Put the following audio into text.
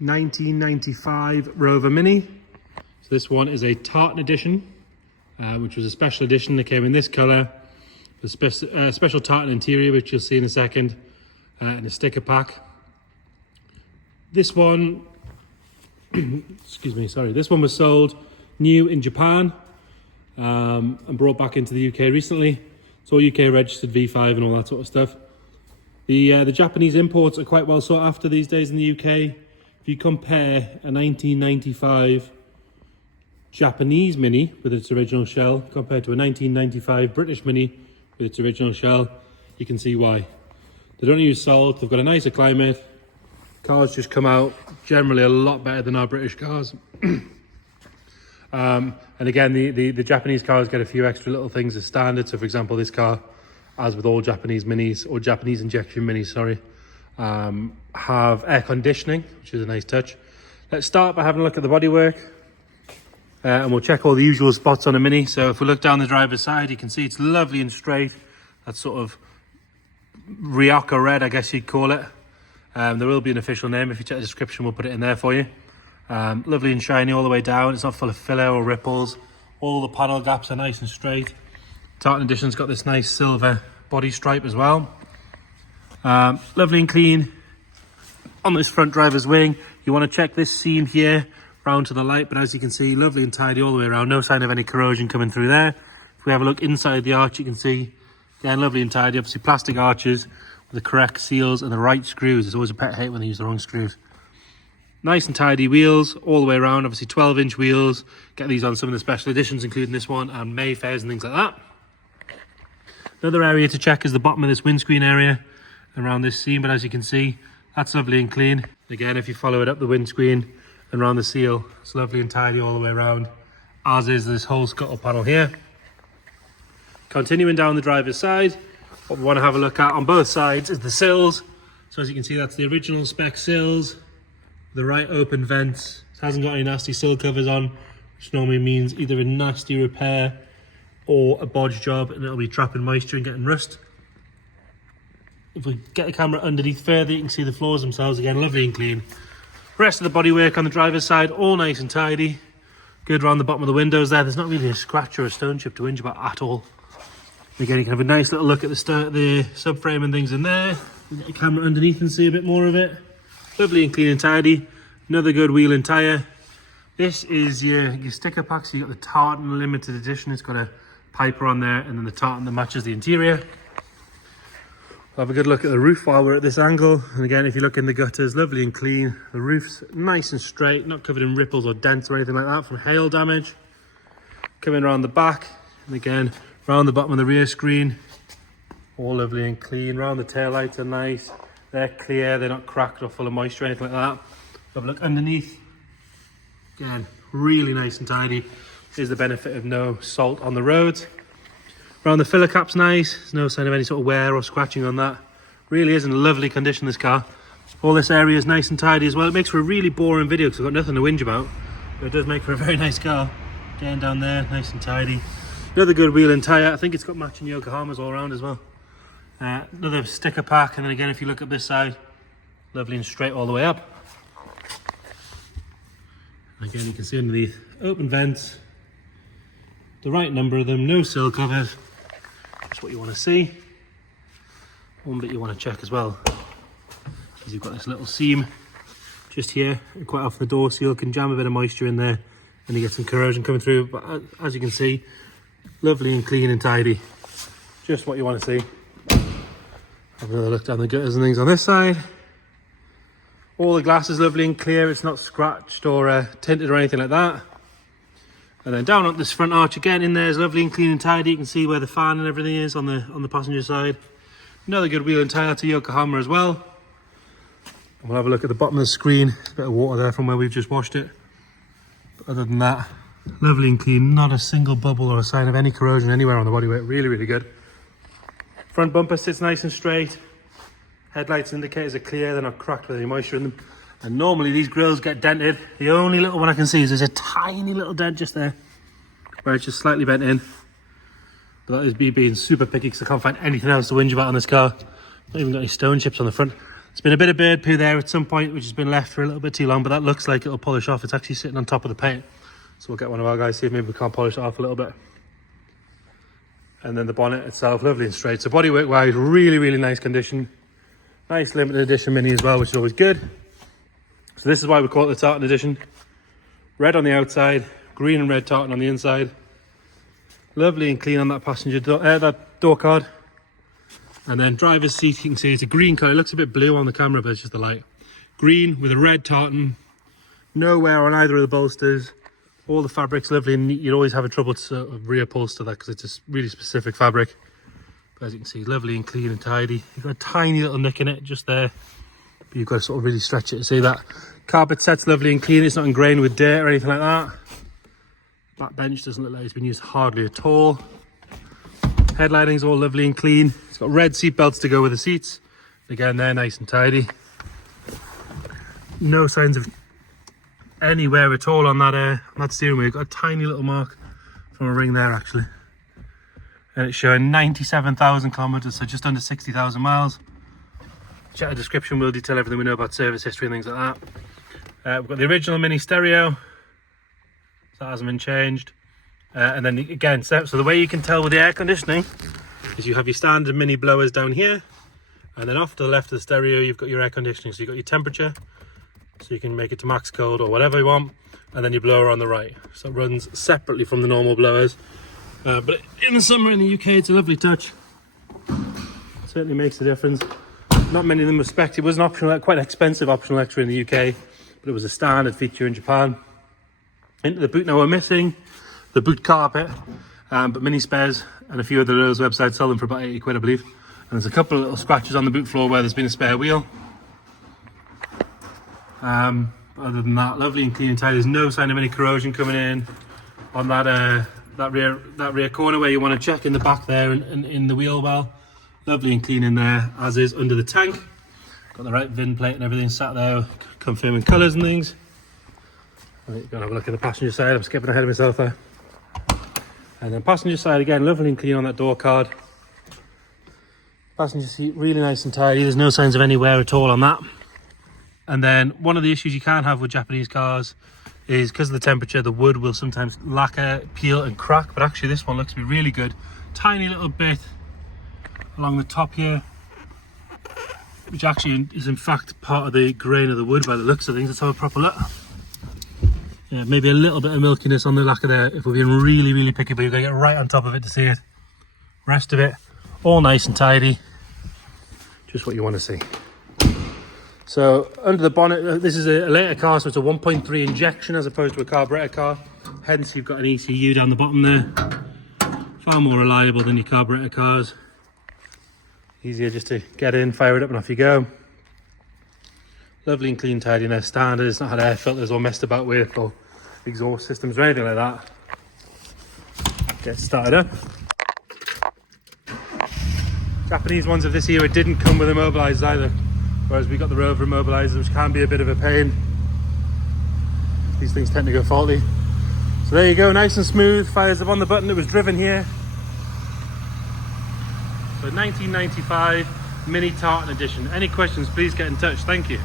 1995 Rover Mini. So this one is a Tartan edition, which was a special edition that came in this colour. The special tartan interior, which you'll see in a second, and a sticker pack. This one, excuse me, sorry, this one was sold new in Japan and brought back into the UK recently. It's all UK registered V5 and all that sort of stuff. The Japanese imports are quite well sought after these days in the UK. If you compare a 1995 Japanese Mini with its original shell compared to a 1995 British Mini with its original shell, you can see why. They don't use salt, they've got a nicer climate. Cars just come out generally a lot better than our British cars. And again, the Japanese cars get a few extra little things as standard. So for example, this car, as with all Japanese Minis, or Japanese injection Minis, sorry, have air conditioning, which is a nice touch. Let's start by having a look at the bodywork. And we'll check all the usual spots on a Mini. So if we look down the driver's side, you can see it's lovely and straight. That's sort of Rioja red, I guess you'd call it. There will be an official name. If you check the description, we'll put it in there for you. Lovely and shiny all the way down. It's not full of filler or ripples. All the panel gaps are nice and straight. Tartan Edition's got this nice silver body stripe as well. Lovely and clean on this front driver's wing. You want to check this seam here round to the light, but as you can see, lovely and tidy all the way around. No sign of any corrosion coming through there. If we have a look inside the arch, you can see, again, lovely and tidy. Obviously plastic arches with the correct seals and the right screws. It's always a pet hate when they use the wrong screws. Nice and tidy wheels all the way around. Obviously 12-inch wheels. Get these on some of the special editions, including this one, and Mayfairs and things like that. Another area to check is the bottom of this windscreen area around this seam, but as you can see, that's lovely and clean. Again, if you follow it up the windscreen and around the seal, it's lovely and tidy all the way around, as is this whole scuttle panel here. Continuing down the driver's side, what we want to have a look at on both sides is the sills. So as you can see, that's the original spec sills, the right open vents. It hasn't got any nasty sill covers on, which normally means either a nasty repair or a bodge job, and it'll be trapping moisture and getting rust. If we get the camera underneath further, you can see the floors themselves, again, lovely and clean. Rest of the bodywork on the driver's side, all nice and tidy. Good around the bottom of the windows there. There's not really a scratch or a stone chip to whinge about at all. Again, you can have a nice little look at the subframe and things in there. Get the camera underneath and see a bit more of it. Lovely and clean and tidy. Another good wheel and tyre. This is your sticker pack. So you've got the Tartan limited edition. It's got a Piper on there, and then the Tartan that matches the interior. We'll have a good look at the roof while we're at this angle. And again, if you look in the gutters, lovely and clean. The roof's nice and straight, not covered in ripples or dents or anything like that from hail damage. Coming around the back, and again, around the bottom of the rear screen, all lovely and clean. Around the tail lights are nice. They're clear, they're not cracked or full of moisture or anything like that. Have a look underneath. Again, really nice and tidy. Is the benefit of no salt on the roads. Around the filler cap's nice. There's no sign of any sort of wear or scratching on that. Really is in lovely condition, this car. All this area is nice and tidy as well. It makes for a really boring video because I've got nothing to whinge about. But it does make for a very nice car. Getting down there, nice and tidy. Another good wheel and tyre. I think it's got matching Yokohamas all around as well. Another sticker pack, and then again, if you look up this side, lovely and straight all the way up. And again, you can see underneath, open vents. The right number of them, no sill covers. That's what you want to see. One bit you want to check as well is you've got this little seam just here, and quite often the door seal can jam a bit of moisture in there and you get some corrosion coming through, but as you can see, lovely and clean and tidy. Just what you want to see. Have another look down the gutters and things on this side. All the glass is lovely and clear, it's not scratched or tinted or anything like that. And then down on this front arch again, in there is lovely and clean and tidy. You can see where the fan and everything is on the passenger side. Another good wheel and tyre to Yokohama as well. And we'll have a look at the bottom of the screen. There's a bit of water there from where we've just washed it. But other than that, lovely and clean. Not a single bubble or a sign of any corrosion anywhere on the bodywork. Really, really good. Front bumper sits nice and straight. Headlights indicators are clear. They're not cracked with any moisture in them. And normally these grills get dented. The only little one I can see is there's a tiny little dent just there, where it's just slightly bent in. But that is me being super picky because I can't find anything else to whinge about on this car. Not even got any stone chips on the front. There's been a bit of bird poo there at some point, which has been left for a little bit too long, but that looks like it'll polish off. It's actually sitting on top of the paint. So we'll get one of our guys, see if maybe we can't polish it off a little bit. And then the bonnet itself, lovely and straight. So bodywork wise, really, really nice condition. Nice limited edition Mini as well, which is always good. So this is why we call it the Tartan edition. Red on the outside, green and red tartan on the inside. Lovely and clean on that passenger door, that door card. And then driver's seat, you can see it's a green colour. It looks a bit blue on the camera, but it's just the light. Green with a red tartan. No wear on either of the bolsters. All the fabric's lovely and neat. You'd always have a trouble to sort of reupholster that because it's a really specific fabric. But as you can see, lovely and clean and tidy. You've got a tiny little nick in it just there. But you've got to sort of really stretch it to see that. Carpet set's lovely and clean. It's not ingrained with dirt or anything like that. That bench doesn't look like it's been used hardly at all. Headlighting's all lovely and clean. It's got red seat belts to go with the seats. Again, they're nice and tidy. No signs of any wear at all on that steering wheel. You've got a tiny little mark from a ring there actually. And it's showing 97,000 kilometers, so just under 60,000 miles. Check the description, will detail everything we know about service history and things like that. We've got the original Mini stereo. So that hasn't been changed. And then again, so the way you can tell with the air conditioning is you have your standard Mini blowers down here, and then off to the left of the stereo you've got your air conditioning. So you've got your temperature, so you can make it to max cold or whatever you want, and then your blower on the right. So it runs separately from the normal blowers. But in the summer in the UK, it's a lovely touch. Certainly makes a difference. Not many of them respect. It was an optional, quite expensive optional extra in the UK, but it was a standard feature in Japan. Into the boot now, we're missing the boot carpet, but Mini Spares and a few other those websites sell them for about 80 quid, I believe. And there's a couple of little scratches on the boot floor where there's been a spare wheel. Other than that, lovely and clean and tidy. There's no sign of any corrosion coming in on that rear corner where you want to check in the back there and in the wheel well. Lovely and clean in there, as is under the tank. Got the right VIN plate and everything sat there, confirming colours and things. Right, gonna have a look at the passenger side. I'm skipping ahead of myself there. And then passenger side again, lovely and clean on that door card. Passenger seat really nice and tidy. There's no signs of any wear at all on that. And then one of the issues you can have with Japanese cars is because of the temperature, the wood will sometimes lacquer, peel and crack, but actually this one looks to be really good. Tiny little bit along the top here, which actually is in fact part of the grain of the wood by the looks of things. Let's have a proper look. Yeah, maybe a little bit of milkiness on the lacquer there if we're being really, really picky, but you've got to get right on top of it to see it. Rest of it, all nice and tidy. Just what you want to see. So under the bonnet, this is a later car, so it's a 1.3 injection as opposed to a carburetor car. Hence you've got an ECU down the bottom there. Far more reliable than your carburetor cars. Easier just to get in, fire it up and off you go. Lovely and clean, tidy in there, standard. It's not had air filters or messed about with or exhaust systems or anything like that. Get started up. Japanese ones of this era didn't come with immobilizers either, whereas we got the Rover immobilizers, which can be a bit of a pain. These things tend to go faulty. So there you go, nice and smooth. Fires up on the button. It was driven here. So 1995 Mini Tartan edition. Any questions, please get in touch. Thank you.